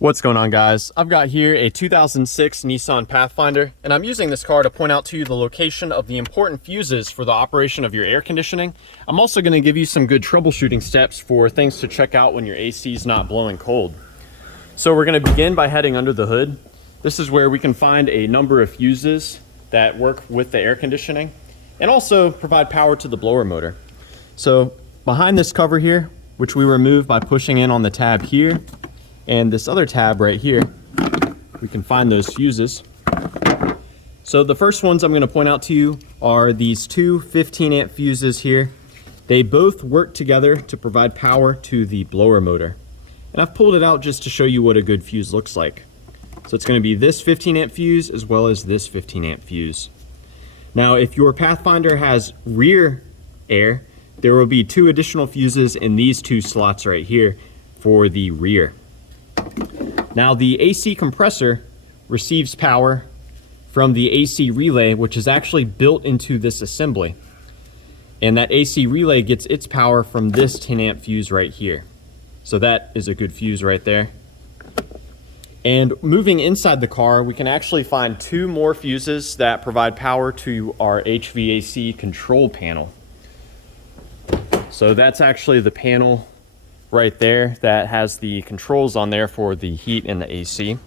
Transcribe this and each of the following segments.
What's going on, guys? I've got here a 2006 Nissan Pathfinder, and I'm using this car to point out to you the location of the important fuses for the operation of your air conditioning. I'm also going to give you some good troubleshooting steps for things to check out when your AC is not blowing cold. So we're going to begin by heading under the hood. This is where we can find a number of fuses that work with the air conditioning and also provide power to the blower motor. So behind this cover here, which we remove by pushing in on the tab here, and this other tab right here, we can find those fuses. So the first ones I'm going to point out to you are these two 15 amp fuses here. They both work together to provide power to the blower motor. And I've pulled it out just to show you what a good fuse looks like. So it's going to be this 15 amp fuse as well as this 15 amp fuse. Now, if your Pathfinder has rear air, there will be two additional fuses in these two slots right here for the rear. Now, the AC compressor receives power from the AC relay, which is actually built into this assembly. And that AC relay gets its power from this 10 amp fuse right here. So that is a good fuse right there. And moving inside the car, we can actually find two more fuses that provide power to our HVAC control panel. So that's actually the panel right there that has the controls on there for the heat and the AC.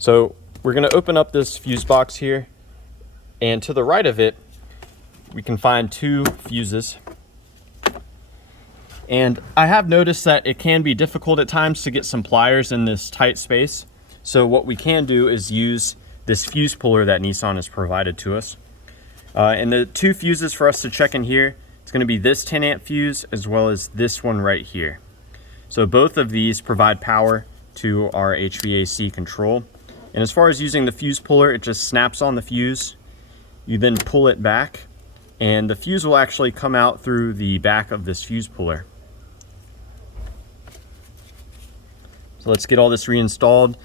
So we're going to open up this fuse box here, and to the right of it we can find two fuses. And I have noticed that it can be difficult at times to get some pliers in this tight space. So what we can do is use this fuse puller that Nissan has provided to us. And the two fuses for us to check in here, it's going to be this 10 amp fuse as well as this one right here. So both of these provide power to our HVAC control. And as far as using the fuse puller, it just snaps on the fuse. You then pull it back, and the fuse will actually come out through the back of this fuse puller. So let's get all this reinstalled.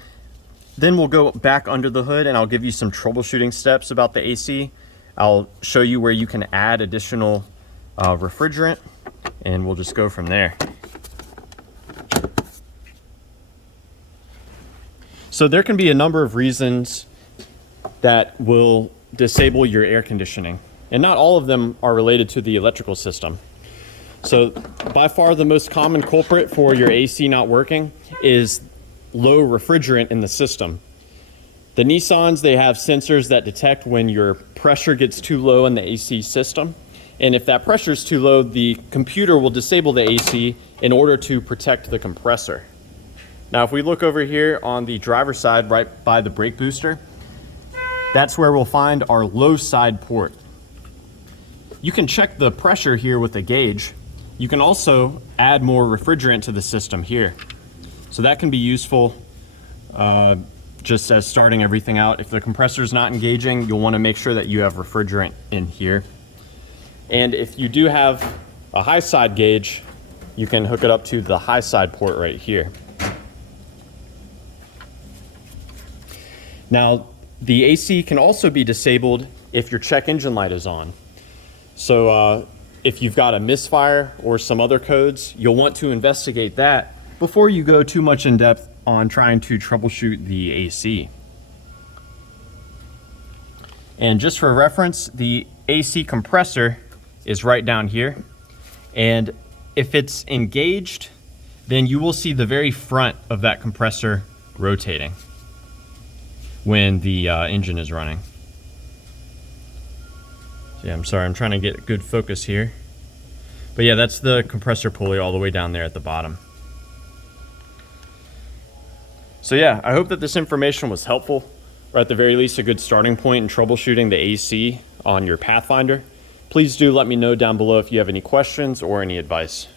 Then we'll go back under the hood and I'll give you some troubleshooting steps about the AC. I'll show you where you can add additional refrigerant, and we'll just go from there. So there can be a number of reasons that will disable your air conditioning, and not all of them are related to the electrical system. So by far the most common culprit for your AC not working is low refrigerant in the system. The Nissans, they have sensors that detect when your pressure gets too low in the AC system. And if that pressure is too low, the computer will disable the AC in order to protect the compressor. Now, if we look over here on the driver's side, right by the brake booster, that's where we'll find our low side port. You can check the pressure here with a gauge. You can also add more refrigerant to the system here. So that can be useful just as starting everything out. If the compressor is not engaging, you'll want to make sure that you have refrigerant in here. And if you do have a high side gauge, you can hook it up to the high side port right here. Now, the AC can also be disabled if your check engine light is on. So if you've got a misfire or some other codes, you'll want to investigate that before you go too much in depth on trying to troubleshoot the AC. And just for reference, the AC compressor is right down here. And if it's engaged, then you will see the very front of that compressor rotating when the engine is running. So yeah, I'm sorry, I'm trying to get good focus here. But yeah, that's the compressor pulley all the way down there at the bottom. So yeah, I hope that this information was helpful, or at the very least a good starting point in troubleshooting the AC on your Pathfinder. Please do let me know down below if you have any questions or any advice.